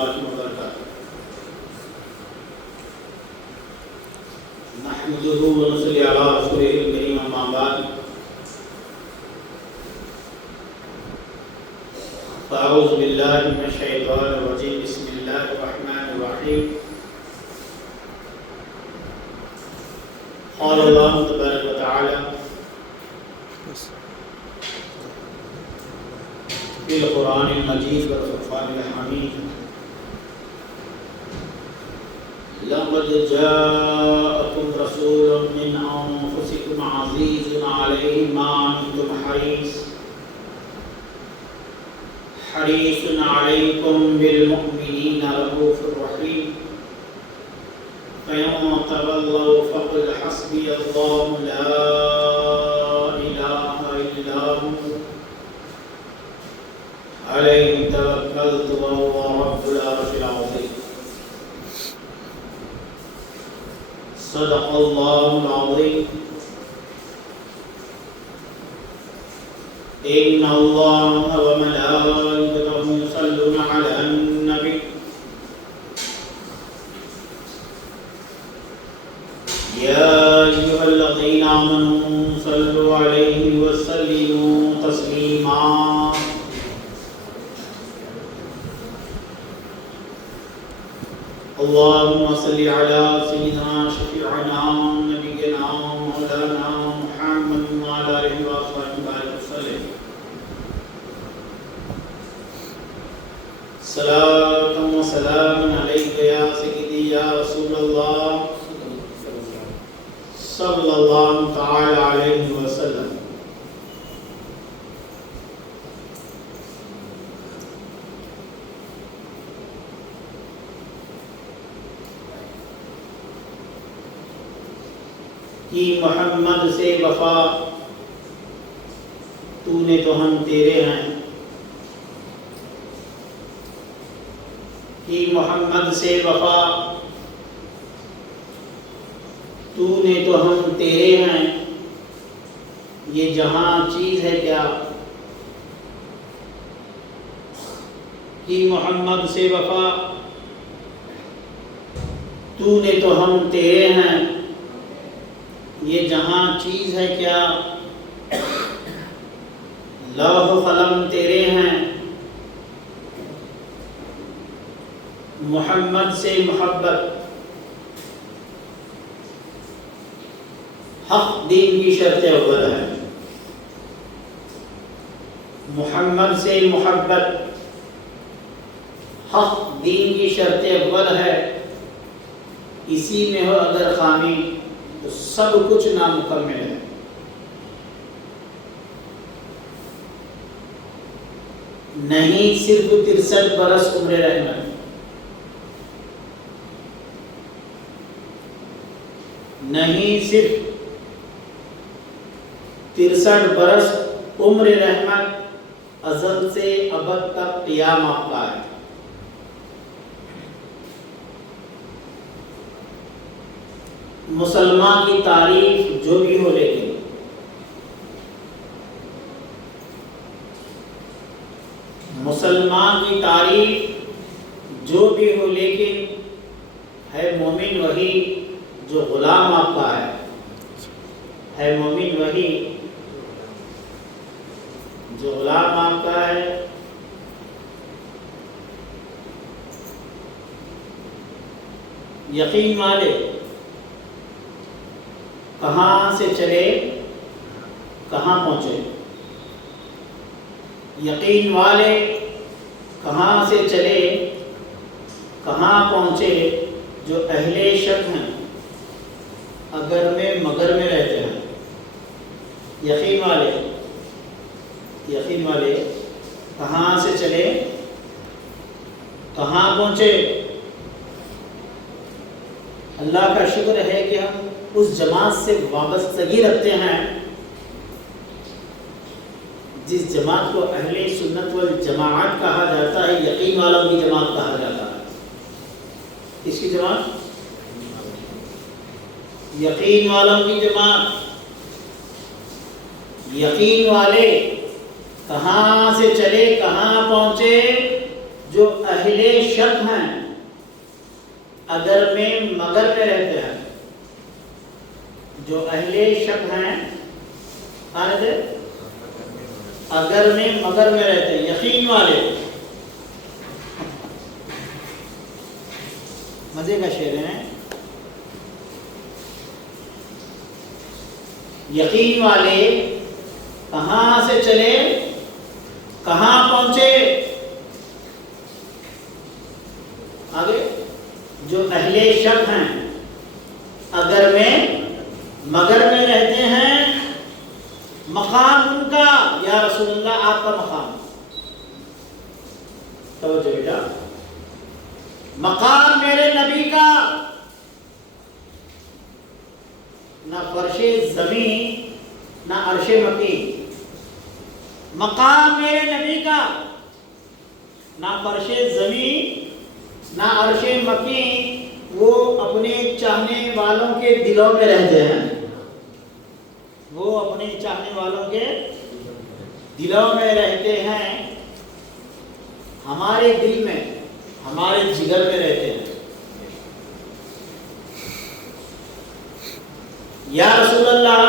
الله وبركاته. نحمده ونصلي على رسوله الكريم أما بعد. فأعوذ بالله من الشيطان الرجيم. بسم الله الرحمن الرحيم. قال الله تبارك وتعالى في القرآن المجيد والفرقان الحميد: لقد جاءكم رسول من أنفسكم عزيز عليه ما عنتم حريص عليكم بالمؤمنين رؤوف رحيم. فإن تولوا فقل حسبي الله لا إله إلا هو عليه توكلت وهو رب العرش العظيم. صدق الله العظيم. إن الله وملائكته يصلون على النبي يا أيها الذين آمنوا صلوا عليه وسلموا تسليما. اللهم صل على سيدنا شفيعنا نبينا مولانا محمد وعلى آله وصحبه وسلم. صلاة وسلام عليك يا سيدي يا رسول الله صلی اللہ تعالی علیہ وسلم. کی محمد سے وفا تو نے تو ہم تیرے ہیں. کی محمد سے وفا تو نے تو ہم تیرے ہیں. یہ جہاں چیز ہے کیا کہ محمد سے وفا تو نے تو ہم تیرے ہیں. یہ جہاں چیز ہے کیا لوح و قلم تیرے ہیں. محمد سے محبت حق دین کی شرط اول ہے. محمد سے محبت حق دین کی شرط اول ہے. اسی میں ہو اگر خامی تو سب کچھ نامکمل ہے. نہیں صرف 63 برس عمر رحمت، نہیں صرف 63 برس عمر رحمت، ازل سے ابد تک قیام آپ کا ہے. مسلمان کی تعریف جو بھی ہو، لیکن مسلمان کی تعریف جو بھی ہو لیکن ہے مومن وہی جو غلام آپ کا ہے مومن وہی جو غلام آپ کا ہے. یقین والے کہاں سے چلے کہاں پہنچے. یقین والے کہاں سے چلے کہاں پہنچے. جو اہل شک ہیں اگر میں مگر میں رہتے ہیں. یقین والے کہاں سے چلے کہاں پہنچے. اللہ کا شکر ہے کہ ہم اس جماعت سے وابستگی رکھتے ہیں جس جماعت کو اہل سنت والجماعت کہا جاتا ہے. یقین والوں کی جماعت کہا جاتا ہے. کس کی جماعت؟ یقین والوں کی جماعت. یقین والے کہاں سے چلے کہاں پہنچے؟ جو اہل شک ہیں اگر میں مگر میں رہتے ہیں، جو اہل شک ہیں اگر میں مگر میں رہتے ہیں، یقین والے، مزے کا شعر ہے، یقین والے کہاں سے چلے کہاں پہنچے، آگے جو اہل شک ہیں اگر میں مگر میں رہتے ہیں، مقام ان کا یا رسول اللہ آپ کا مقام، توجہ بیٹا، مقام میرے نبی کا نہ فرش زمین نہ عرش مکین، مقام میرے نبی کا نہ فرش زمین نہ عرش مکین، وہ اپنے چاہنے والوں کے دلوں میں رہتے ہیں، وہ اپنے چاہنے والوں کے دلوں میں رہتے ہیں، ہمارے دل میں ہمارے جگر میں رہتے ہیں۔ یا رسول اللہ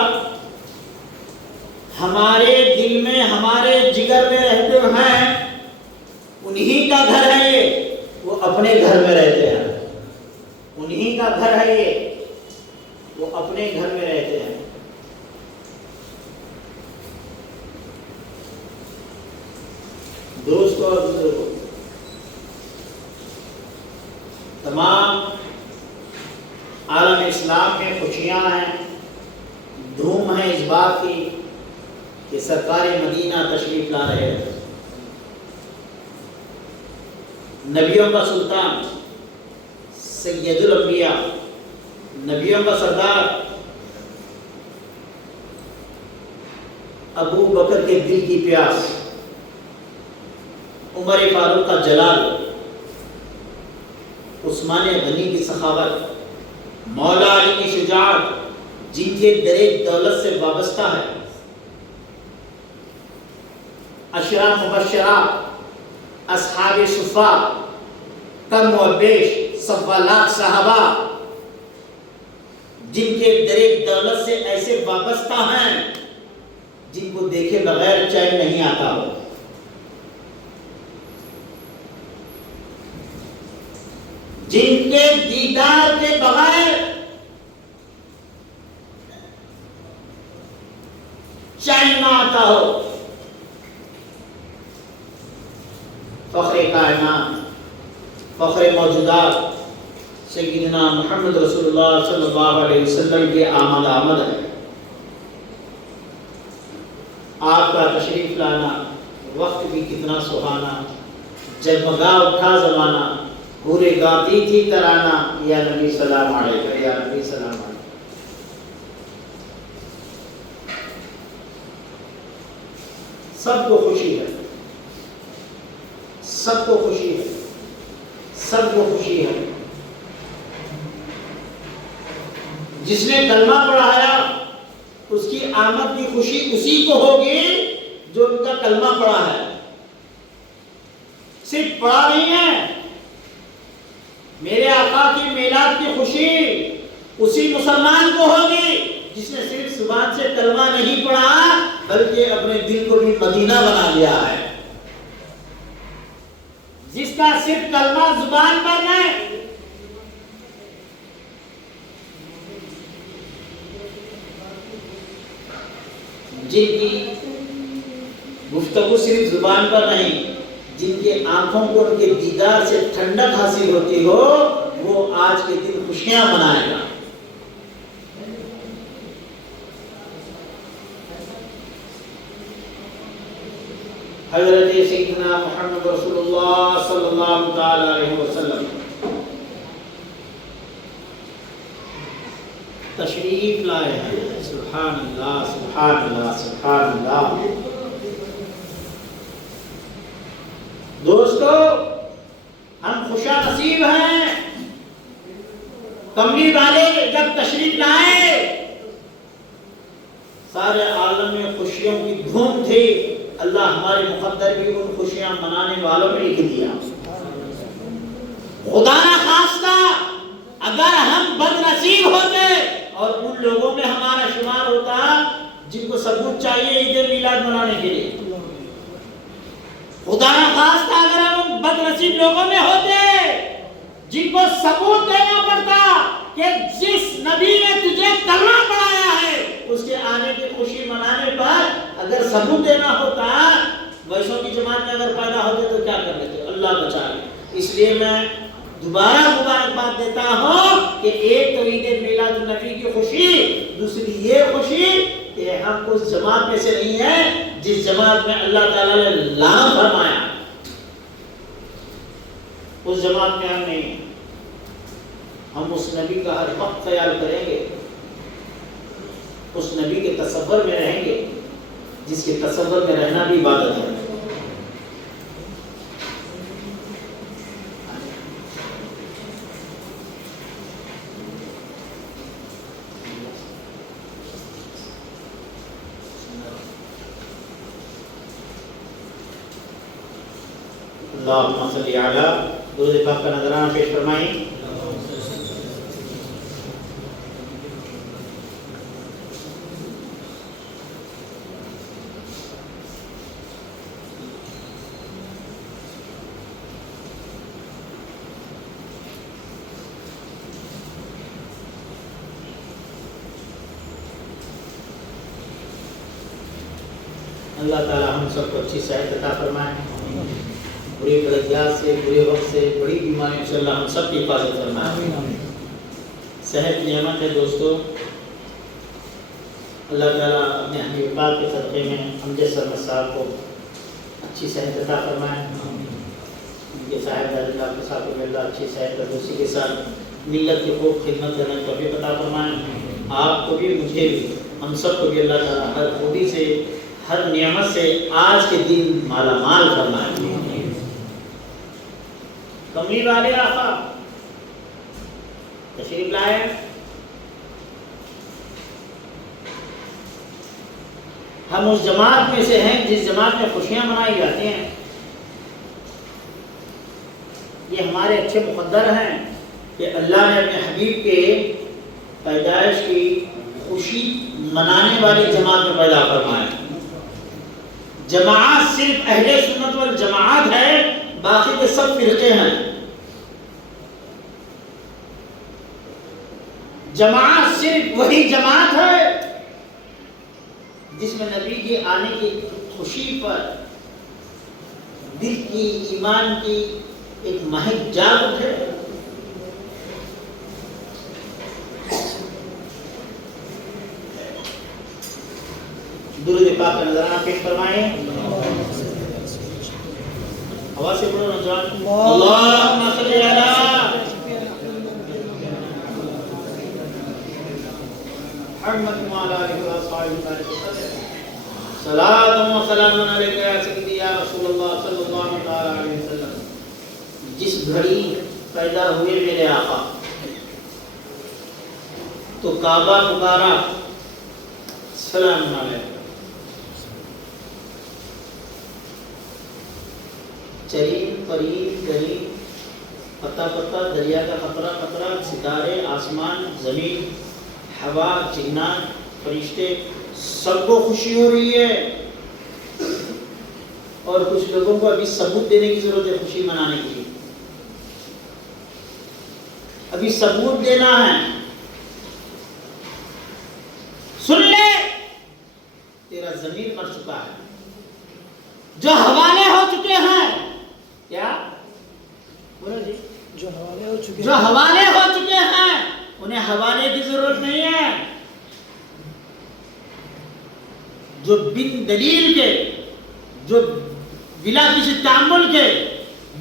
ہمارے دل میں ہمارے جگر میں رہتے ہیں، انہی کا گھر ہے یہ، وہ اپنے گھر میں رہتے ہیں، انہی کا گھر ہے یہ، وہ اپنے گھر میں رہتے ہیں۔ دوستو اور بزرگوں، تمام عالم اسلام میں خوشیاں ہیں، دھوم ہے اس بات کی کہ سرکار مدینہ تشریف لا رہے ہیں، نبیوں کا سلطان، سید الانبیاء، نبیوں کا سردار، ابو بکر کے دل کی پیاس، عمر فاروق کا جلال، عثمان غنی کی سخاوت، مولا علی کی شجاعت، جن کے درد دولت سے وابستہ ہے، عشرہ مبشرہ، اصحاب صفا، کم و بیش سوا لاکھ صحابہ، جن کے درد دولت سے ایسے وابستہ ہیں جن کو دیکھے بغیر چین نہیں آتا ہو، جن کے دیدار کے بغیر چین نہ آتا ہو، فخر کائنات، فخر موجودات سیدنا محمد رسول اللہ صلی اللہ علیہ وسلم کے آمد ہے۔ آپ کا تشریف لانا، وقت بھی کتنا سہانا، جگمگا اٹھا زمانہ، پورے گاتی تھی ترانہ، یا نبی سلام علیکہ، یا نبی سلام علیکہ۔ سب کو خوشی ہے، سب کو خوشی ہے، سب کو خوشی ہے۔ جس نے کلمہ پڑھایا اس کی آمد کی خوشی اسی کو ہوگی جو ان کا کلمہ پڑھا ہے، صرف پڑھا نہیں ہے۔ میرے آقا کی میلاد کی خوشی اسی مسلمان کو ہوگی جس نے صرف زبان سے کلمہ نہیں پڑھا بلکہ اپنے دل کو بھی مدینہ بنا لیا ہے، جس کا صرف کلمہ زبان پر نہیں، جن کی گفتگو صرف زبان پر نہیں، جن کے آنکھوں کو ان کے دیدار سے ٹھنڈک حاصل ہوتی ہو، وہ آج کے دن خوشیاں منائے گا۔ حضرت سیدنا محمد رسول اللہ صلی اللہ تعالی علیہ وسلم تشریف لائے ہیں، سبحان اللہ سبحان اللہ سبحان اللہ۔ دوستو ہم خوشا نصیب ہیں، کملی والے جب تشریف لائے سارے عالم میں خوشیوں کی دھوم تھی، اللہ ہمارے مقدر بھی ان خوشیاں منانے والوں میں لکھ دیا۔ خدا نہ خواستہ اگر ہم بد نصیب ہوتے اور ان لوگوں میں ہمارا شمار ہوتا جن کو ثبوت چاہیے عید میلاد منانے کے لیے، خدا نہ خواستہ اگر ہم بد نصیب لوگوں میں ہوتے جن کو ثبوت دینا پڑتا کہ جس نبی نے تجھے کلمہ پڑھایا ہے اس کے آنے کی خوشی منانے پر اگر ثبوت دینا ہوتا، ویسوں کی جماعت میں اگر پیدا ہوتے تو کیا کر لیتے؟ اللہ بچا لے۔ اس لیے میں دوبارہ مبارکباد دیتا ہوں کہ ایک تو عید میلاد النبی کی خوشی، دوسری یہ خوشی کہ ہم اس جماعت میں سے نہیں ہیں جس جماعت میں اللہ تعالیٰ نے لعنت فرمایا، اس جماعت میں ہم نہیں ہیں۔ ہم اس نبی کا ہر وقت خیال کریں گے، اس نبی کے تصور میں رہیں گے جس کے تصور میں رہنا بھی عبادت ہے۔ اللہم صلی علی، درود پاک کا نذرانہ پیش فرمائیں۔ اللہ تعالی ہم سب کو اچھی صحت عطا فرمائے، بری قلقیات سے، برے وقت سے، بڑی بیماریوں سے اللہ ہم سب کی حفاظت فرمائے۔ صحت نعمت ہے دوستو، اللہ تعالیٰ اپنے حبیب پاک کے صدقے میں امجد سرمد صاحب کو اچھی صحت عطا فرمائے، ان کے صاحب دادی ڈاکٹر صاحب کو اللہ اچھی صحت تندرستی کے ساتھ ملت کی خوب خدمت کرنے کی توفیق عطا فرمائے۔ آپ کو بھی، مجھے بھی، ہم سب کو بھی اللہ تعالیٰ ہر خوبی سے، ہر نعمت سے آج کے دن مالا مال فرمائے۔ کملی والے آقا تشریف لائے، ہم اس جماعت میں سے ہیں جس جماعت میں خوشیاں منائی جاتی ہیں۔ یہ ہمارے اچھے مقدر ہیں کہ اللہ نے اپنے حبیب کے پیدائش کی خوشی منانے والی جماعت میں پیدا فرمایا۔ جماعت صرف اہل سنت والجماعت ہے، باقی کے سب فرقے ہیں۔ جماعت صرف وہی جماعت ہے جس میں نبی کے آنے کی خوشی پر دل کی، ایمان کی ایک مہک جاگ اٹھے۔ درود پاک کا نذرانہ پیش فرمائیں۔ آواز سے پڑھو نوجوان، اللہم صلی علی محمد وعلی آلہ وصحبہ صلاۃ و سلام علیک یا سیدی یا رسول اللہ صلی اللہ علیہ وسلم۔ جس گھڑی پیدا ہوئے میرے آقا تو کعبہ پکارا سلام علیکم، چرین پرین گرین، پتا پتا، دریا کا قطرہ قطرہ، ستارے، آسمان، زمین، ہوا، جنات، فرشتے، سب کو خوشی ہو رہی ہے، اور کچھ لوگوں کو ابھی ثبوت دینے کی ضرورت ہے خوشی منانے کے لیے۔ ابھی ثبوت دینا ہے۔ سن لے، تیرا ضمیر مر چکا ہے، جو حوالے ہو چکے ہیں، کیا بولو جی، جو حوالے ہو چکے ہیں انہیں حوالے کی ضرورت نہیں ہے۔ جو بن دلیل کے، جو بلا کسی تعامل کے،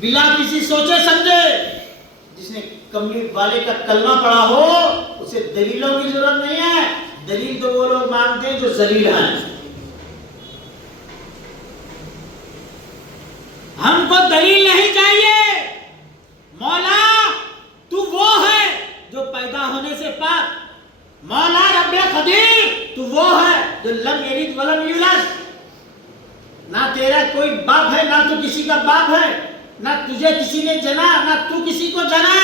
بلا کسی سوچے سمجھے، جس نے کملی والے کا کلمہ پڑھا ہو، اسے دلیلوں کی ضرورت نہیں ہے۔ دلیل تو وہ لوگ مانتے ہیں جو ذلیل ہیں۔ ہم کو دلیل نہیں چاہیے۔ مولا تو وہ ہے جو پیدا ہونے سے پاک، مولا رب قدیر تو وہ ہے جو لم یلد ولم یولد، نہ تیرا کوئی باپ ہے نہ تو کسی کا باپ ہے، نہ تجھے کسی نے جنا نہ تو کسی کو جنا،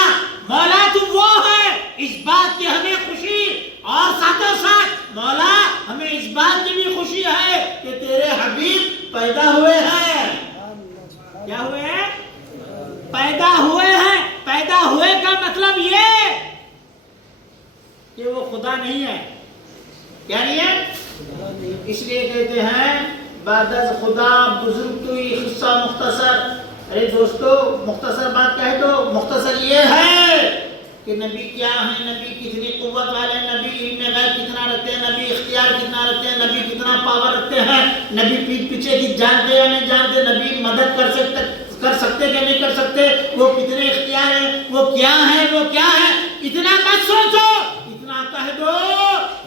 مولا تو وہ ہے اس بات کی ہمیں خوشی، اور ساتھوں ساتھ مولا ہمیں اس بات کی بھی خوشی ہے کہ تیرے حبیب پیدا ہوئے ہیں۔ کیا ہوئے ہیں؟ پیدا ہوئے ہیں۔ پیدا ہوئے کا مطلب یہ کہ وہ خدا نہیں ہے۔ کیا نہیں ہے؟ اس لیے کہتے ہیں بعد از خدا بزرگ توئی قصہ مختصر۔ ارے دوستو مختصر بات کہے تو مختصر یہ ہے کہ نبی کیا ہے، نبی کتنی قوت والے، نبی علم غیب کتنا رکھتے ہیں، نبی اختیار کتنا رکھتے ہیں، نبی کتنا پاور رکھتے ہیں، نبی پیٹ پیچھے کی جانتے یا نہیں جانتے، نبی مدد کر سکتے کہ نہیں کر سکتے، وہ کتنے اختیار ہیں، وہ کیا ہے، وہ کیا ہے، اتنا مت سوچو، اتنا کہہ دو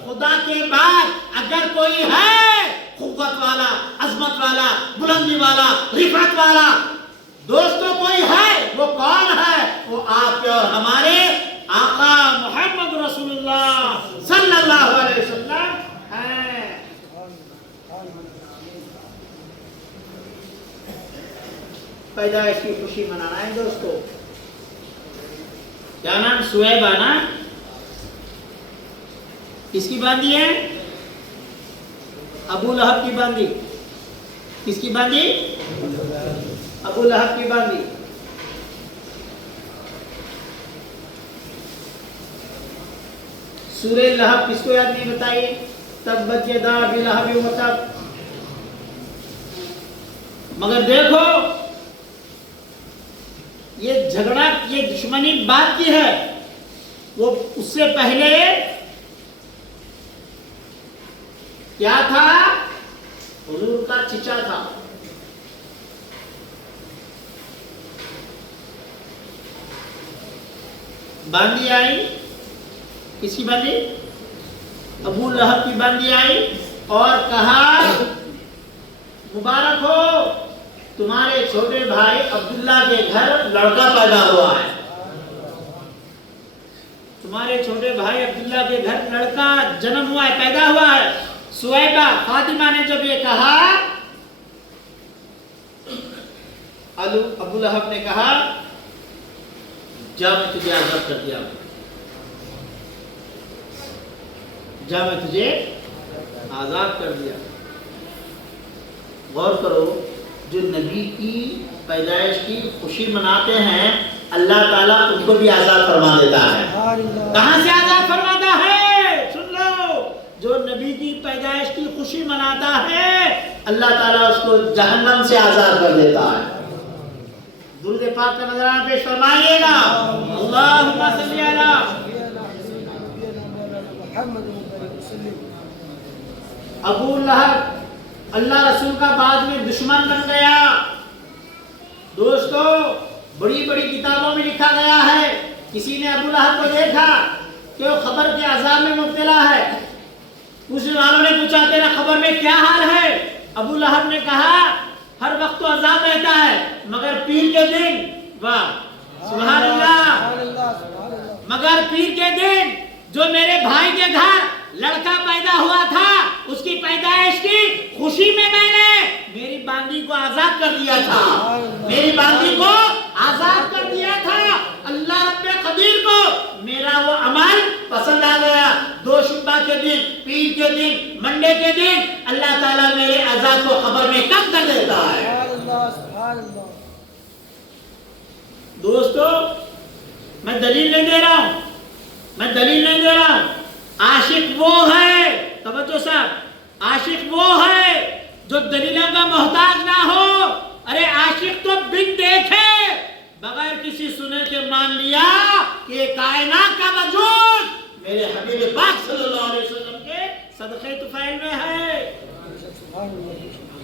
خدا کے بعد اگر کوئی ہے قوت والا، عظمت والا، بلندی والا، رفعت والا، دوستو کوئی ہے، وہ کون ہے؟ وہ آپ کے اور ہمارے آقا محمد رسول اللہ صلی اللہ علیہ وسلم ہے۔ پیدائش کی خوشی منانا ہے دوستو۔ کیا نام؟ سویبہ نا؟ کس کی باندھی ہے؟ ابو لہب کی باندھی۔ کس کی باندھی؟ ابو لہب کی باندھی۔ سورہ لہب کس کو یاد نہیں بتائیے؟ تبت یدا ابی لہب وتب۔ مگر دیکھو یہ جھگڑا، یہ دشمنی بات کی ہے، وہ اس سے پہلے کیا تھا؟ حضور کا چچا تھا۔ باندھی آئی، کس کی باندھی؟ ابو لہب کی باندھی آئی اور کہا مبارک ہو تمہارے چھوٹے بھائی عبداللہ کے گھر لڑکا پیدا ہوا ہے، تمہارے چھوٹے بھائی عبداللہ کے گھر لڑکا جنم ہوا ہے، پیدا ہوا ہے۔ سویبہ فاطمہ نے جب یہ کہا، ابو لہب نے کہا جا میں تجھے آزاد کر دیا، جا میں تجھے آزاد کر دیا۔ غور کرو، جو نبی کی پیدائش کی خوشی مناتے ہیں اللہ تعالیٰ ان کو بھی آزاد فرما دیتا ہے۔ کہاں سے آزاد فرماتا ہے؟ سن لو، جو نبی کی پیدائش کی خوشی مناتا ہے اللہ تعالیٰ اس کو جہنم سے آزاد کر دیتا ہے۔ درود پاک کا نذرانہ پیش فرمائیے گا، اللہم صلی علی ابو لہب اللہ رسول کا بعد میں دشمن بن گیا۔ دوستو بڑی بڑی کتابوں میں لکھا گیا ہے، کسی نے ابو لہب کو دیکھا کہ وہ خبر کے عذاب میں مبتلا ہے، پوچھنے والوں نے پوچھا تیرا خبر میں کیا حال ہے؟ ابو لہب نے کہا ہر وقت تو عذاب رہتا ہے مگر پیر کے دن، واہ سبحان اللہ، مگر پیر کے دن جو میرے بھائی کے گھر لڑکا پیدا ہوا تھا اس کی پیدائش کی خوشی میں نے میری باندھی کو آزاد کر دیا تھا، میری باندھی کو آزاد کر دیا تھا۔ اللہ رب قدیر کو میرا وہ عمل پسند آ گیا۔ دوشنبہ کے دن، پیر کے دن، منڈے کے دن اللہ تعالیٰ میرے عذاب کو خبر میں کم کر دیتا ہے۔ دوستو میں دلیل نہیں دے رہا ہوں، میں دلیل نہیں دے رہا ہوں، عاشق وہ ہے، توجہ صاحب، عاشق وہ ہے جو دلیلوں کا محتاج نہ ہو۔ ارے عاشق تو بن دیکھے بغیر کسی سنے کے مان لیا کہ یہ کائنات کا وجود میرے حبیب پاک صلی اللہ علیہ وسلم کے صدقے طفیل میں ہے۔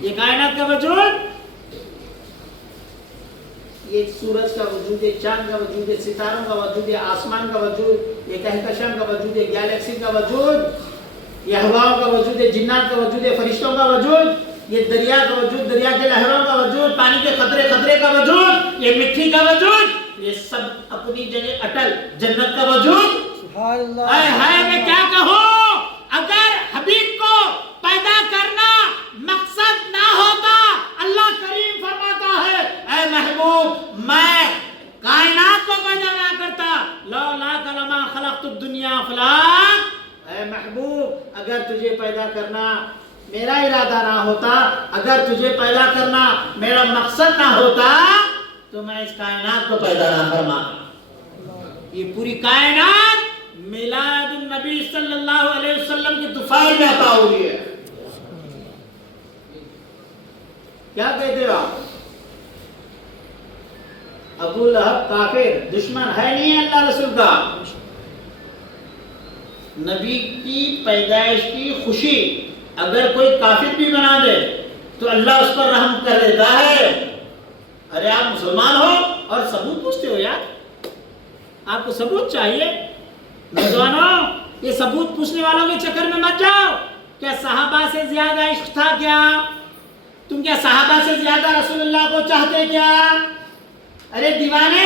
یہ کائنات کا وجود، یہ سورج کا وجود ہے، چاند کا وجود ہے، ستاروں کا وجود ہے، آسمان کا وجود، یہ کہکشاں کا وجود ہے، گیلیکسی کا وجود، یہ ہواؤں کا وجود ہے، جنات کا وجود ہے، فرشتوں کا وجود، یہ دریا کا وجود، دریا کے لہروں کا وجود، پانی کے قطرے قطرے کا وجود، یہ مٹی کا وجود، یہ سب اپنی جگہ اٹل، جنت کا وجود۔ اے ہائے میں کیا کہوں، اگر حبیب کو پیدا کرنا مقصد نہ ہوتا اللہ کریم فرماتا ہے اے محبوب خلقت الدنیا فلاح، اے محبوب اگر تجھے پیدا کرنا میرا ارادہ نہ ہوتا، اگر تجھے پیدا کرنا میرا مقصد نہ ہوتا تو میں اس کائنات کو پیدا نہ فرماتا۔ یہ پوری کائنات میلاد النبی صلی اللہ علیہ وسلم کی دفاع میں عطا ہوئی ہے۔ کیا کہتے ہو آپ؟ ابو لہب کافر دشمن ہے نہیں ہے اللہ رسول کا، نبی کی پیدائش کی خوشی اگر کوئی کافر بھی بنا دے تو اللہ اس پر رحم کر دیتا ہے۔ ارے آپ مسلمان ہو اور ثبوت پوچھتے ہو یار، آپ کو ثبوت چاہیے؟ نوجوانوں یہ ثبوت پوچھنے والوں کے چکر میں مت جاؤ۔ کیا صحابہ سے زیادہ عشق تھا کیا؟ تم کیا صحابہ سے زیادہ رسول اللہ کو چاہتے کیا؟ ارے دیوانے،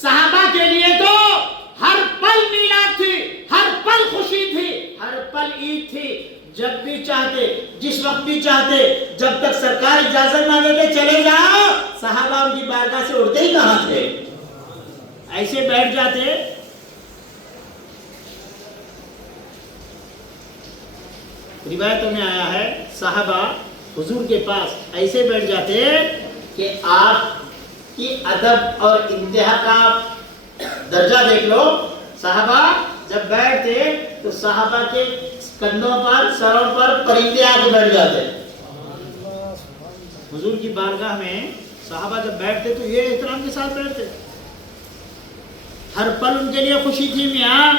صحابہ کے لیے تو ہر پل میلاد تھی، ہر پل خوشی تھی، ہر پل عید تھی۔ جب بھی چاہتے، جس وقت بھی چاہتے، جب تک سرکار اجازت نہ دیتے چلے جاؤ، صحابہ ان کی بارگاہ سے اٹھتے ہی کہاں تھے؟ ایسے بیٹھ جاتے۔ روایتوں میں آیا ہے صحابہ حضور کے پاس ایسے بیٹھ جاتے کہ آپ کی ادب اور انتہا کا درجہ دیکھ لو۔ صحابہ جب بیٹھتے تو صحابہ کے کندھوں پر، سروں پر پرندے آ کے بیٹھ جاتے۔ حضور کی بارگاہ میں صحابہ جب بیٹھتے تو یہ احترام کے ساتھ بیٹھتے۔ ہر پل ان کے لیے خوشی تھی۔ میاں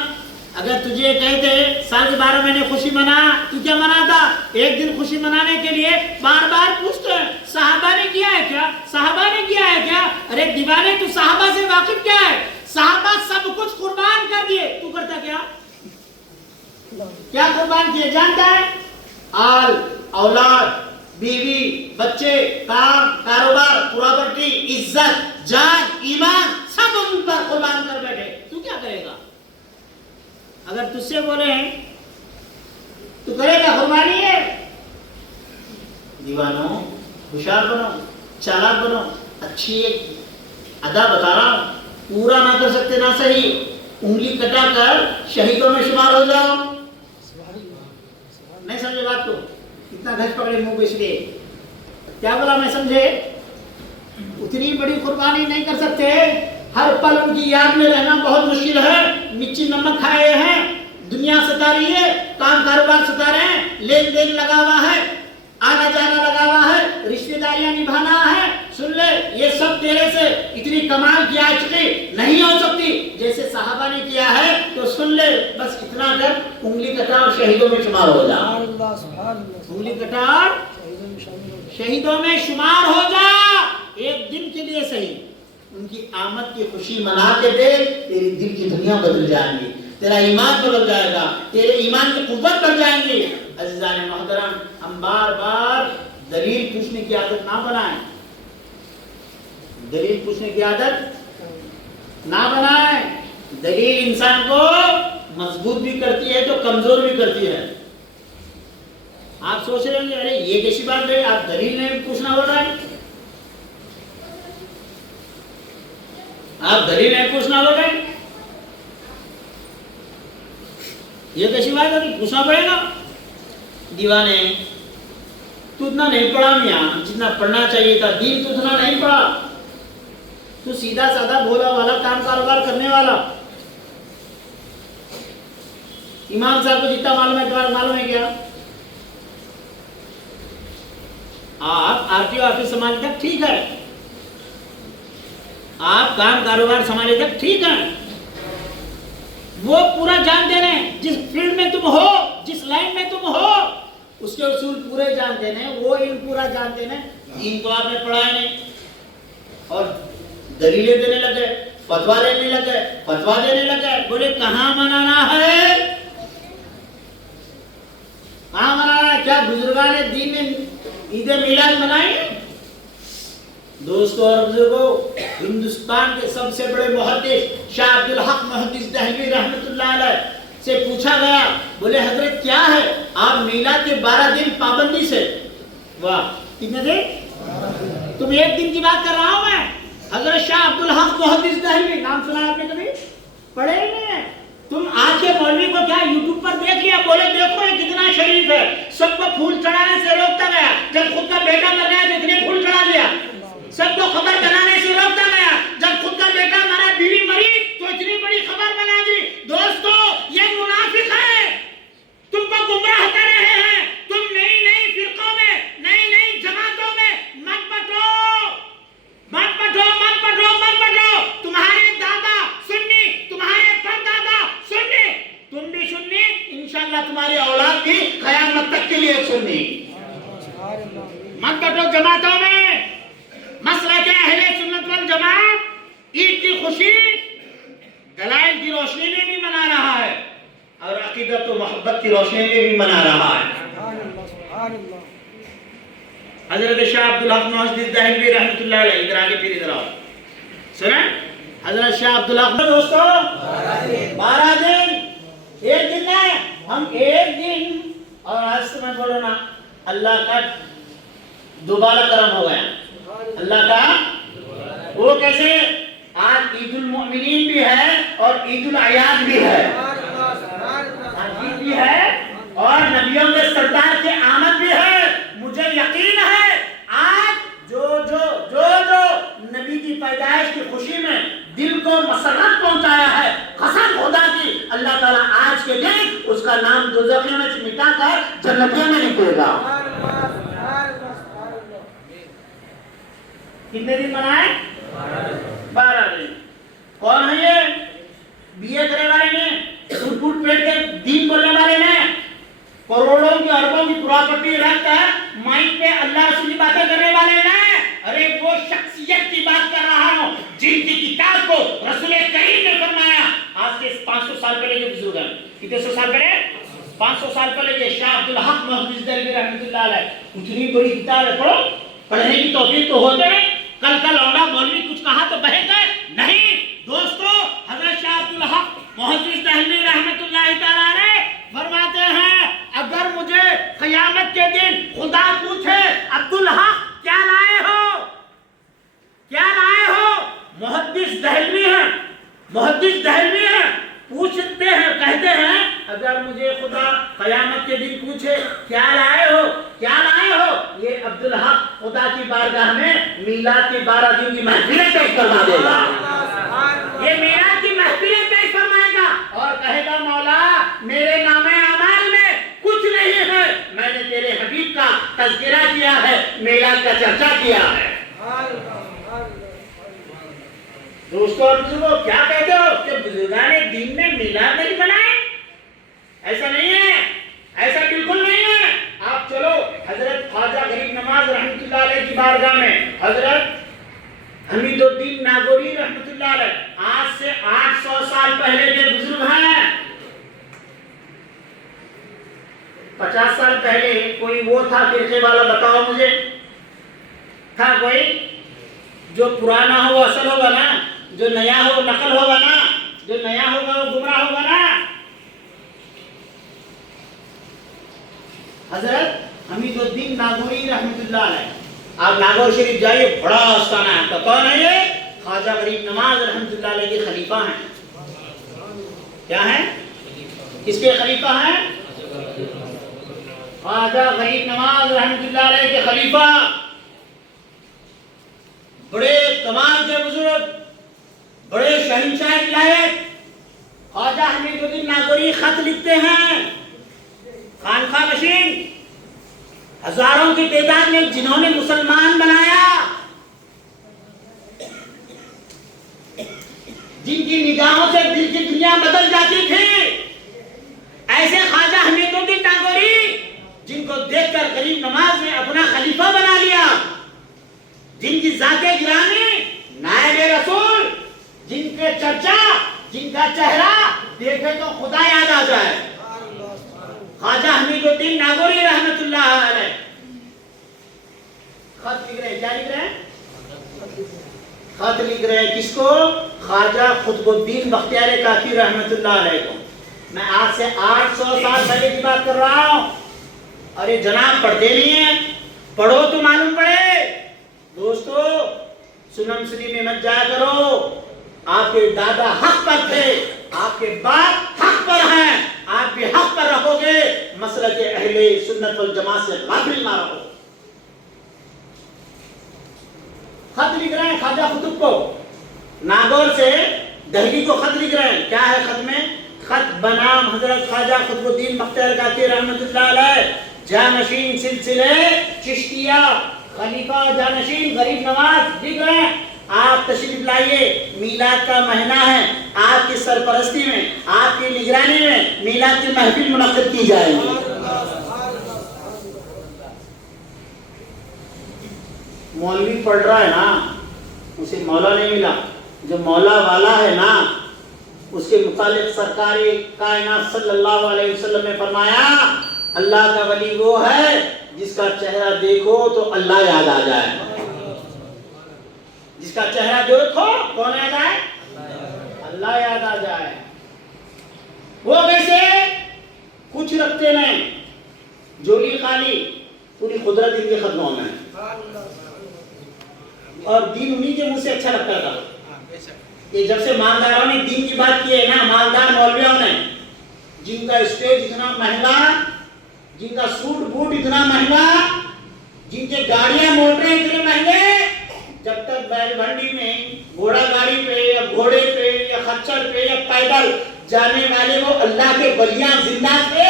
اگر تجھے کہتے سال کے 12 مہینے خوشی منا، تو کیا مناتا؟ ایک دن خوشی منانے کے لیے بار بار پوچھتے ہیں صحابہ نے کیا ہے کیا؟ صحابہ نے کیا ہے کیا؟ ارے دیوانے تو صحابہ سے واقف کیا ہے؟ صحابہ سب کچھ قربان کر دیے، تو کرتا کیا؟ کیا قربان کیے جانتا ہے؟ آل، اولاد، بیوی، بچے، کام، کاروبار، پراپرٹی، عزت، جان، ایمان سب ان پر قربان کر بیٹھے۔ تو کیا کرے گا؟ اگر تجھ سے بولے تو کرے گا قربانی ہے؟ دیوانوں ہوشیار بنو، چالاک بنو۔ اچھی ایک ادا بتا رہا ہوں، پورا نہ کر سکتے نہ صحیح، انگلی کٹا کر شہیدوں میں شمار ہو جاؤ۔ نہیں سمجھے بات کو؟ اتنا گھس پکڑے منہ کو اس لیے کیا بولا میں سمجھے؟ اتنی بڑی قربانی نہیں کر سکتے۔ ہر پل ان کی یاد میں رہنا بہت مشکل ہے۔ مچی نمک کھائے ہیں، دنیا ستا رہی ہے، کام کاروبار ستا رہے ہیں، لین دین لگا ہوا ہے، آنا جانا لگا ہوا ہے، رشتہ داریاں نبھانا ہے۔ سن لے یہ سب تیرے سے اتنی کمال کی عاشقی نہیں ہو سکتی جیسے صحابہ نے کیا ہے۔ تو سن لے بس اتنا کر، انگلی کٹا اور شہیدوں میں شمار ہو جا۔ انگلی کٹا اور شہیدوں میں شمار ہو جا، ایک دن کے لیے صحیح۔ ان کی آمد کی خوشی منا کے دیکھ، تیری دل کی دنیا بدل جائیں گی، تیرا ایمان بدل جائے گا، تیرے ایمان کی قوت بڑھ جائیں گی۔ عزیزان محترم، ہم بار بار دلیل پوچھنے کی عادت نہ بنائیں، دلیل پوچھنے کی عادت نہ بنائیں۔ دلیل انسان کو مضبوط بھی کرتی ہے تو کمزور بھی کرتی ہے۔ آپ سوچ رہے ہیں ارے یہ کیسی بات ہے، آپ دلیل نہیں پوچھنا بول رہے ہیں، آپ دلیل نہیں پوچھنا بول رہے ہیں، یہ کیسی بات ہے؟ پوچھنا پڑے گا۔ دیوانے تو اتنا نہیں پڑھا میاں جتنا پڑھنا چاہیے تھا، دین تو اتنا نہیں پڑھا، تو سیدھا سادہ بھولا والا کام کاروبار کرنے والا۔ امام صاحب کو جتنا معلوم ہے تمہارا معلوم ہے کیا؟ آپ آر ٹی او آفس سنبھالے تک ٹھیک ہے، آپ کام کاروبار سنبھالے تک ٹھیک ہے، وہ پورا جانتے ہیں، جس فیلڈ میں تم ہو، جس لائن میں تم ہو اس کے اصول پورے جانتے ہیں، وہ علم پورا جانتے ہیں۔ دین کو آپ نے پڑھایا نہیں اور دلیلیں دینے لگے، فتوا دینے لگے، بولے کہاں منانا ہے، کہاں منانا ہے؟ کیا بزرگان دین نے عید میلاد منائی؟ دوستو اور بزرگوں، ہندوستان کے سب سے بڑے محدث شاہ عبدالحق محدث دہلوی رحمۃ اللہ علیہ سے پوچھا گیا، بولے حضرت کیا ہے آپ میلاد کے 12 دن پابندی سے؟ واہ کتنے دن؟ تم ایک دن کی بات کر رہا ہوں میں۔ حضرت شاہ عبدالحق محدث دہلوی نام سنا آپ نے کبھی؟ پڑھے نہیں ہیں تم؟ جب خود کا بیٹا مر گیا تو اتنے پھول چڑھا دیا، سب کو خبر بنانے سے روکتا گیا، جب خود کا بیٹا مرا، بیوی مری تو اتنی بڑی خبر بنا دی۔ دوستو یہ منافق ہے، تم کو گمراہ کر رہے ہیں، تم نئی نئی فرقوں میں، نئی نئی جماعتوں میں مت بٹو، مت بٹو، مت بٹو، مت بٹو۔ تمہارے دادا سنی، تمہارے پردادا سنی، تم بھی سنی، انشاءاللہ تمہاری اولاد بھی قیامت تک کے لیے سنی۔ مت بٹو جماعتوں میں۔ مسلک اہل سنت والجماعت عید کی خوشی دلائل کی روشنی میں بھی منا رہا ہے اور عقیدت و محبت کی روشنی میں بھی منا رہا ہے۔ حضرت شاہ عبدالحق محدث دہلوی رحمۃ اللہ علیہ، ادھر آگے پھر ادھر آؤ، سنیں حضرت شاہ عبدالحق دوستو 12 دن، ایک دن ہے، ہم ایک دن، اور آج سے میں بولو نا اللہ کا دوبارہ کرم ہو گیا، اللہ کا وہ کیسے؟ آج عید المؤمنین بھی ہے اور عید الاعیاد بھی ہے، عید بھی ہے اور نبیوں کے سردار کی آمد بھی ہے۔ مجھے یقین ہے آج جو نبی کی پیدائش کی خوشی میں دل کو مسرت پہنچایا ہے، قسم خدا کی اللہ تعالیٰ آج کے دن اس کا نام دوزخیوں میں سے مٹا کر جنتیوں میں لکھے گا۔ کتنے دن منائے؟ 12 دن۔ کون ہے یہ؟ بی اے کرنے والے نے، ٹوٹ پیٹ کے دین بولنے والے نے، کروڑوں کی اربوں کی پراپرٹی رکھ کر مائک پہ اللہ رسول کی باتیں کرنے والے نے۔ ارے وہ شخصیت کی بات کر رہا ہوں جن کی کتاب کو رسول کریم نے فرمایا آج سے 500 سال پہلے جو بزرگ ہیں، کتنے سو سال پہلے؟ 500 سال پہلے کے شاہ عبدالحق محدث دہلوی رحمۃ اللہ علیہ، اتنی بڑی کتاب ہے، پڑھو، پڑھنے کی توفیق تو ہوتے ہیں۔ کل کا لوڑا مولوی کچھ کہا تو بہے گئے نہیں۔ دوستو حضرت شاہ عبدالحق محدث دہلوی رحمۃ اللہ تعالیٰ علیہ فرماتے ہیں اگر مجھے قیامت کے دن خدا پوچھے عبدالحق کیا لائے ہو، کیا لائے ہو، محدث دہلوی ہیں، محدث دہلوی ہیں، پوچھتے ہیں، کہتے ہیں اگر مجھے خدا قیامت کے دن پوچھے کیا لائے ہو، کیا لائے ہو، یہ عبدالحق خدا کی بارگاہ میں میلاد کے 12 دن کی محفلیں پیش کروا دے گا، یہ میلاد کی محفلیں پیش فرمائے گا اور کہے گا مولا میرے نام اعمال میں کچھ نہیں ہے، میں نے تیرے حبیب کا تذکرہ کیا ہے، میلاد کا چرچا کیا ہے۔ دوستو اور بزرگوں کیا کہتے ہو کہ بزرگان دین نے میلاد نہیں منائے؟ ایسا نہیں ہے، ایسا بالکل نہیں ہے۔ آپ چلو حضرت خواجہ غریب نواز رحمۃ اللہ علیہ کی بارگاہ میں، حضرت حمید الدین ناگوری رحمۃ اللہ علیہ، آج سے 800 سال پہلے کے بزرگ ہیں۔ 50 سال پہلے کوئی وہ تھا فرقے والا، بتاؤ مجھے، تھا کوئی؟ جو پرانا ہو وہ اصل ہوگا نا، جو نیا ہو وہ نقل ہوگا نا، جو نیا ہوگا وہ گمراہ ہوگا نا۔ حضرت حمید الدین ناگوری رحمۃ اللہ علیہ، آپ ناگور شریف جائیے، بڑا آستانہ ہے، تو کون ہے یہ؟ خواجہ غریب نواز رحمۃ اللہ علیہ کے خلیفہ ہیں۔ کیا ہیں؟ کس کے خلیفہ ہیں؟ خواجہ غریب نواز رحمۃ اللہ علیہ کے خلیفہ، بڑے کمال کے بزرگ، بڑے شہنشاہ کے لائق خواجہ حمید الدین ناگوری خط لکھتے ہیں، خانقاہ نشین ہزاروں کی تعداد میں جنہوں نے مسلمان بنایا، جن کی نگاہوں سے دل کی دنیا بدل جاتی تھی، ایسے خواجہ حمید الدین ناگوری جن کو دیکھ کر غریب نواز نے اپنا خلیفہ بنا لیا، جن کی ذات گرامی نائب رسول، جن کے چرچا، جن کا چہرہ دیکھے تو خدا یاد آ جائے، خواجہ حمید الدین ناگوری رحمۃ اللہ علیہ خط لکھ رہے ہیں۔ کیا لکھ رہے ہیں؟ خط لکھ رہے ہیں کس کو؟ خواجہ قطب الدین بختیار کاکی رحمۃ اللہ علیہ کو۔ میں آج سے 800 سال پہلے کی بات کر رہا ہوں، اور یہ جناب پڑھتے نہیں ہیں، پڑھو تو معلوم پڑے۔ دوستو سنم سنی میں مت جایا کرو، آپ کے دادا حق پر تھے، آپ کے باپ حق پر ہیں، آپ بھی حق پر رہو گے، مسلک اہل سنت والجماعت سے غافل نہ رہو۔ خط لکھ رہے ہیں خواجہ قطب کو، ناگور سے دہلی کو خط لکھ رہے ہیں. کیا ہے خط میں؟ خط بنام حضرت خواجہ قطب الدین بختیار کاکی رحمۃ اللہ علیہ، جانشین سلسلے چشتیہ، خلیفہ جانشین غریب نواز، لکھ رہے ہیں آپ تشریف لائیے، میلاد کا مہینہ ہے، آپ کی سرپرستی میں، آپ کی نگرانی میں میلاد کی محفل منعقد کی جائے گی. مولوی پڑھ رہا ہے نا، اسے مولا نہیں ملا. جو مولا والا ہے نا، اس کے متعلق سرکار کائنات صلی اللہ علیہ وسلم نے فرمایا اللہ کا ولی وہ ہے جس کا چہرہ دیکھو تو اللہ یاد آ جائے. جس کا چہرہ دیکھو کون یاد آئے؟ اللہ یاد آ جائے. وہ کیسے؟ کچھ رکھتے نہیں، جولی خالی، پوری قدرت ان کے قدموں میں، اور دین انہی کے منہ سے اچھا لگتا تھا. یہ جب سے مالداروں نے دین کی بات کی ہے نا، مالدار مولویوں نے، جن کا اسٹیج اتنا مہنگا، جن کا سوٹ بوٹ اتنا مہنگا، جن کے گاڑیاں موٹریں اتنے مہنگے، جب تک بیل بھنڈی میں گھوڑا گاڑی پہ یا گھوڑے پہ یا خچر پہ یا پیدل جانے والے وہ اللہ کے ولیاں زندہ تھے،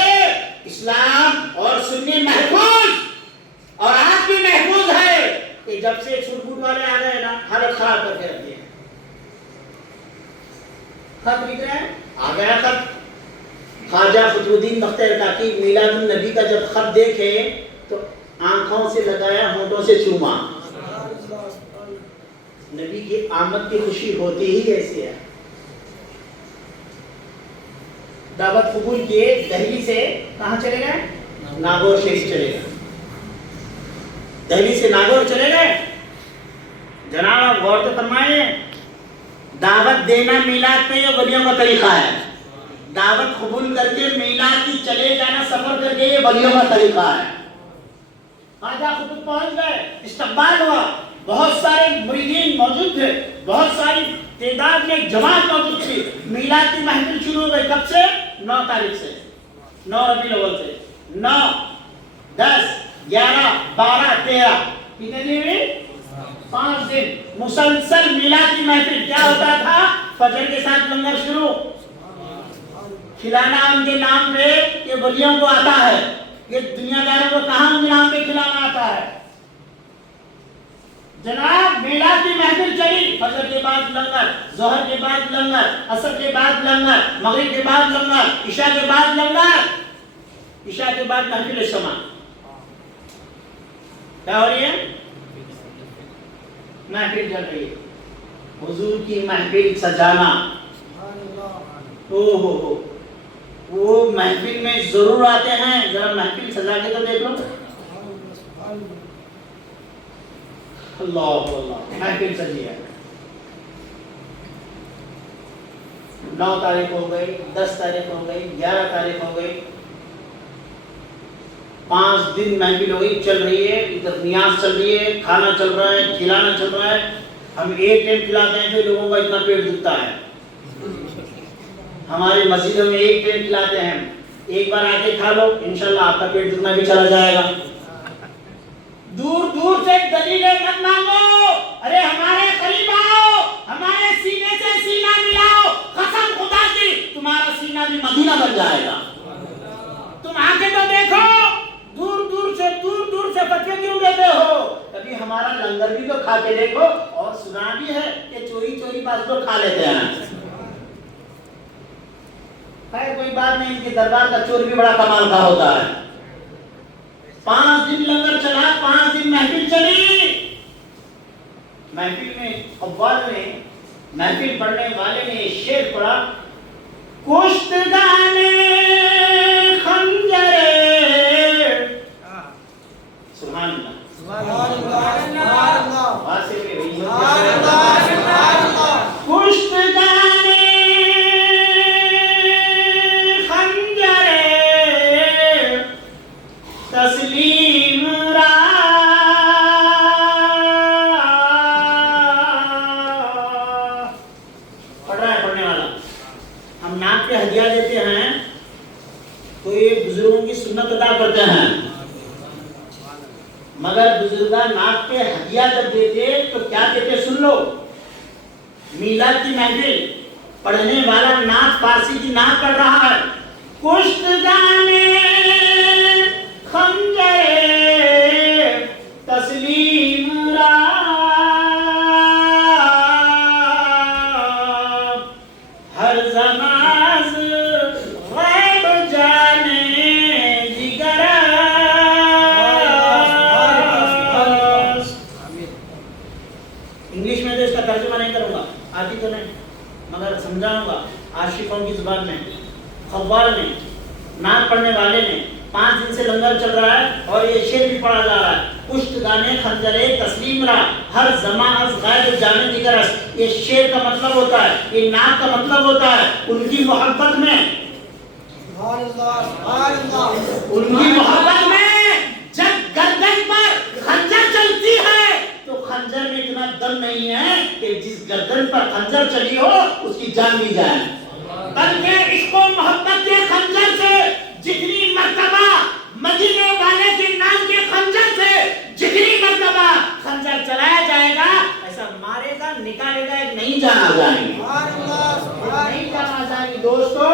اسلام اور سنی محفوظ اور آج بھی محفوظ ہے. کہ جب سے سوٹ بوٹ والے آ گئے نا، حالت خراب کر کے رکھ دیا. خط لکھ رہے ہیں، آ گیا خط. خواجہ قطب الدین بختیار کاکی میلاد النبی کا جب خط دیکھے تو آنکھوں سے لگایا، ہونٹوں سے چوما. نبی کی آمد کی خوشی ہوتی ہی ایسی ہے. دعوت قبول کیے، دہلی سے کہاں چلے گئے؟ ناگور شریف چلے گئے. دہلی سے ناگور چلے گئے. جناب آپ غور تو فرمائیں، دعوت دینا میلاد پہ یہ ولیوں کا طریقہ ہے. دعوت قبول کر کے میلاد کی چلے جانا، سفر کر کے یہ ولیوں کا طریقہ ہے. خواجہ قطب پہنچ گئے، استقبال ہوا، بہت سارے مریدین موجود تھے، بہت ساری تعداد میں جماعت موجود تھی. میلاد کی محفل شروع ہو گئی. کب سے؟ 9 تاریخ سے، 9 ربیع الاول سے. 9 10 11 12 13 کتنے دن ہوئی؟ 5 دن مسلسل میلاد کی محفل. کیا ہوتا تھا؟ فجر کے ساتھ لنگر شروع. کھلانا ان کے نام پہ یہ ولیوں کو آتا ہے، یہ دنیا داروں کو کہاں ان کے نام پہ کھلانا آتا ہے. جناب میلاد کی محفل چلی، فجر کے بعد لنگر، ظہر کے بعد لنگر، عصر کے بعد لنگر، مغرب کے بعد لنگر، عشاء کے بعد لنگر، عشاء کے بعد محفل شمع. کیا ہو رہی ہے؟ محفل چل رہی ہے. حضور کی محفل سجانا، او وہ محفل میں ضرور آتے ہیں. ذرا محفل سجا کے تو دیکھ لو. اللہ اللہ، محفل سجی ہے. 9 تاریخ ہو گئی، 10 تاریخ ہو گئی، 11 تاریخ ہو گئی، 5 دن محفل ہو گئی، چل رہی ہے. ادھر نیاز چل رہی ہے، کھانا چل رہا ہے، کھلانا چل رہا ہے. ہم ایک ٹائم کھلاتے ہیں جو لوگوں کا اتنا پیٹ دکھتا ہے. ہماری مسجدوں میں ایک ٹائم کھلاتے ہیں. ایک بار آ کے کھا لو، انشاءاللہ آپ کا پیٹ دکھنا بھی چلا جائے گا. دور دور سے دلیلیں مت مانگو. ارے ہمارے قریب آؤ، ہمارے سینے سے سینہ ملاؤ. قسم خدا کی تمہارا سینہ بھی مدینہ بن جائے گا. تم آ کے تو دیکھو، دور دور سے فتوے کیوں دیتے ہو؟ کبھی ہمارا لنگر بھی تو کھا کے دیکھو. اور سنا بھی ہے کہ چوری بعض لوگ کھا لیتے ہیں. خیر کوئی بات نہیں، ان کے دربار کا چور بھی بڑا کمال کا ہوتا ہے. 5 دن لنگر چلا، 5 دن محفل چلی. محفل میں اول نے، محفل پڑھنے والے نے شعر پڑھا، کشتگانے خنجرے. سبحان اللہ، سبحان اللہ، واسے پہ رہی ہو. کشتگانے خنجرے تسلیم را پڑھ رہا ہے پڑھنے والا. ہم نعت پہ ہدیہ دیتے ہیں تو یہ بزرگوں کی سنت ادا کرتے ہیں. مگر بزرگان نعت کے ہدیہ جب دیتے تو کیا دیتے سن لو. میلاد کی محفل پڑھنے والا نعت فارسی کی نعت پڑھ رہا ہے. کشتگانے خنجر تسلیم را ہر زماز غیب جانے دیگر. انگلش میں تو اس کا ترجمہ نہیں کروں گا, آتی تو نہیں, مگر سمجھاؤں گا عاشقوں کی زبان میں. قوال نے, نعت پڑھنے والے نے, 5 دن سے لنگر چل رہا ہے اور یہ شعر بھی پڑھا جا رہا ہے. پشت گانے خنجرے تسلیم را ہر زمان از غیب جانے دیگر است. یہ شعر کا مطلب ہوتا ہے, یہ نعت کا مطلب ہوتا ہے ان کی محبت میں, ان کی محبت میں جب گردن پر خنجر چلتی ہے تو خنجر میں اتنا دم نہیں ہے کہ جس گردن پر خنجر چلی ہو اس کی جان لی جائے, بلکہ عشق و محبت کے خنجر سے جتنی مرتبہ مدینے والے کے نام کے خنجر سے جتنی مرتبہ خنجر چلایا جائے گا ایسا مارے گا, نکالے گا, ایک نہیں جانا جائیں گے, نہیں جانا جائیں گے. دوستو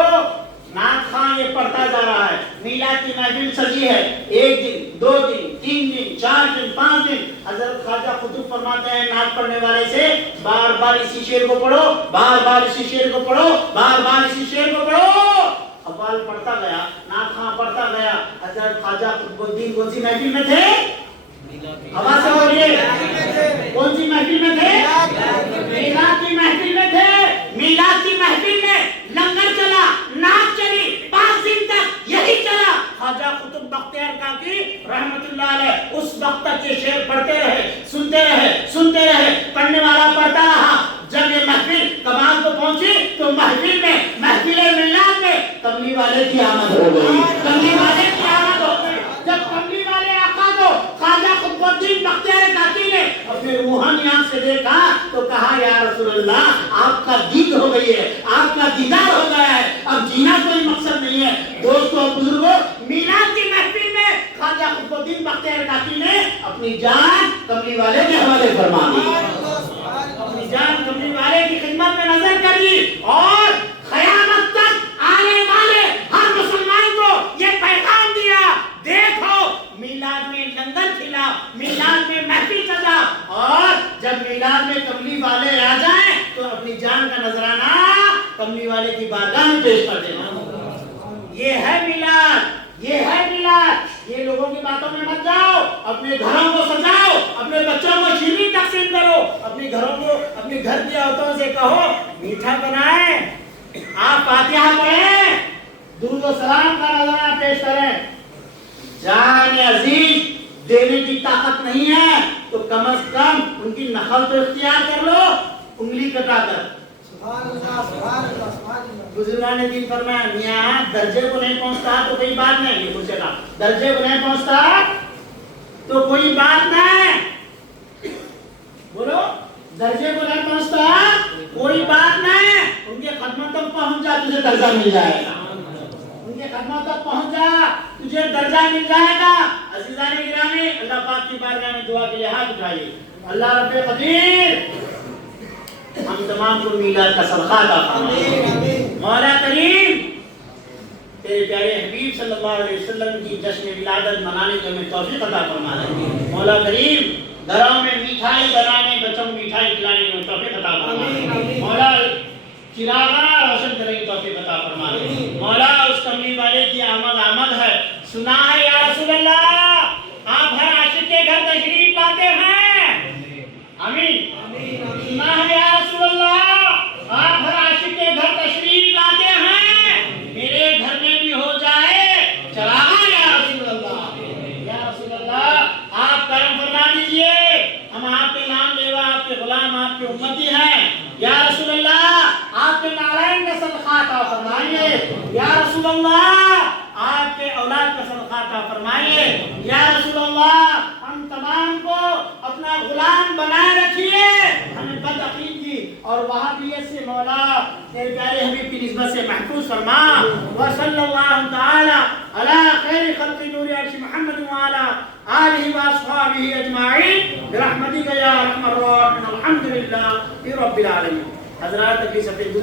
نعت خان یہ پڑھتا جا رہا ہے, میلاد کی محفل سجی ہے. 1 دن 2 دن 3 دن 4 دن 5 دن حضرت خواجہ قطب فرماتے ہیں نعت پڑھنے والے سے بار بار اسی شعر کو پڑھو, بار بار اسی شعر کو پڑھو, بار بار اسی شعر کو پڑھو. قوال پڑھتا گیا, نعت خان پڑھتا گیا. حضرت خواجہ قطب الدین کون سی محفل میں تھے؟ آواز سے بولیے, کون سی محفل میں تھے؟ میلاد کی محفل میں تھے. میلاد کی محفل میں لنگر چلا, نعت چلی, 5 دن تک یہی چلا. خواجہ قطب بختیار کاکی رحمت اللہ علیہ اس وقت تک یہ شعر پڑھتے رہے, سنتے رہے, پڑھنے والا پڑھتا رہا. جب یہ محفل کمال کو پہنچی تو محفل میلاد میں کملی والے کی آمد ہو گئی, کملی والے کی آمد ہو گئی. جب کملی والے آقا کو خواجہ قطب الدین بختیار کاکی نے اپنے روحانی آنکھ سے دیکھا تو کہا یا رسول اللہ آپ کا دید ہو گئی ہے, آپ کا دیدار ہو گیا ہے, اب جینا کوئی مقصد نہیں ہے. دوستو اور بزرگوں, میلاد کی محفل میں خواجہ قطب الدین بختیار کاکی نے اپنی جان کملی والے کے حوالے فرما دی, اپنی جان کملی والے کی خدمت میں نظر کر لی اور قیامت تک آنے والے ہر مسلمان کو یہ پیغام دیا, دیکھو میلاد میں لنگر کھلا, میلاد میں محفل سجا, اور جب میلاد میں کملی والے آ جائیں تو اپنی جان کا نذرانہ کملی والے کی بارگاہ میں پیش کر دینا. یہ ہے میلاد, یہ ہے میلاد. یہ لوگوں کی باتوں میں مت جاؤ, اپنے گھروں کو سجاؤ, اپنے بچوں کو شیریں تقسیم کرو, اپنے گھروں کو, اپنے گھر کی عورتوں سے کہو میٹھا بنائیں, آپ فاتحہ پڑھیں, درود و سلام کا نذرانہ پیش کریں. جان عزیز دینے کی طاقت نہیں ہے تو کم از کم ان کی نقل تو اختیار کر لو, انگلی کٹا کر. بزرگان نے دین فرمایا میاں درجے کو نہیں پہنچتا تو کوئی بات نہیں, یہ پوچھے گا درجے کو نہیں پہنچتا تو کوئی بات نہیں, بولو درجے کو نہیں پہنچتا کوئی بات نہیں, ان کے قدموں تک پہنچ جا تجھے درجہ مل جائے گا, ان کے قدموں تک پہنچ جا تجھے درجہ مل جائے گا. عزیزان گرامی, اللہ پاک کی بارگاہ میں دعا کے لیے ہاتھ اٹھائیے. اللہ رب قدیر ہم تمام کو میلاد کا صدقہ عطا فرمائے. مولا کریم تیرے پیارے حبیب صلی اللہ علیہ وسلم کی جشن ولادت منانے کی ہمیں توفیق عطا فرما دے. مولا کریم گھروں میں میٹھائی بنانے, بچوں کو میٹھائی کھلانے کی توفیق عطا فرما دے. مولا چراغاں روشن کرنے کی توفیق عطا فرما دے. مولا اس کملی والے کی آمد ہے, سنا ہے یا رسول اللہ آپ ہر عاشق کے گھر تشریف لاتے ہیں, آمین. سنا ہے یا رسول اللہ آپ ہر عاشق کے گھر تشریف لاتے ہیں, میرے گھر میں بھی ہو جائے چراغاں یا رسول اللہ. یا رسول اللہ آپ کرم فرما دیجئے, ہم آپ کے نام لیوا, آپ کے غلام, آپ کے امتی ہیں. یا رسول اللہ آپ کے نالین کا صدقہ عطا فرمائیے. یا رسول اللہ آپ کے اولاد کا صدقہ عطا فرمائیے. یا رسول اللہ ہم تمام کو اپنا غلام بنائے رکھیے, ہمیں بد عقیدگی اور وہابیت سے مولا تیرے پیارے حبیب کی نسبت سے محفوظ فرما. وصلی اللہ تعالی علی خیر خلق نور عرش محمد وعلی آلہ آلہ و اصحابہ اجمعین برحمتک یا ارحم الراحمین الحمد للہ رب العالمین. حضرات کی سفید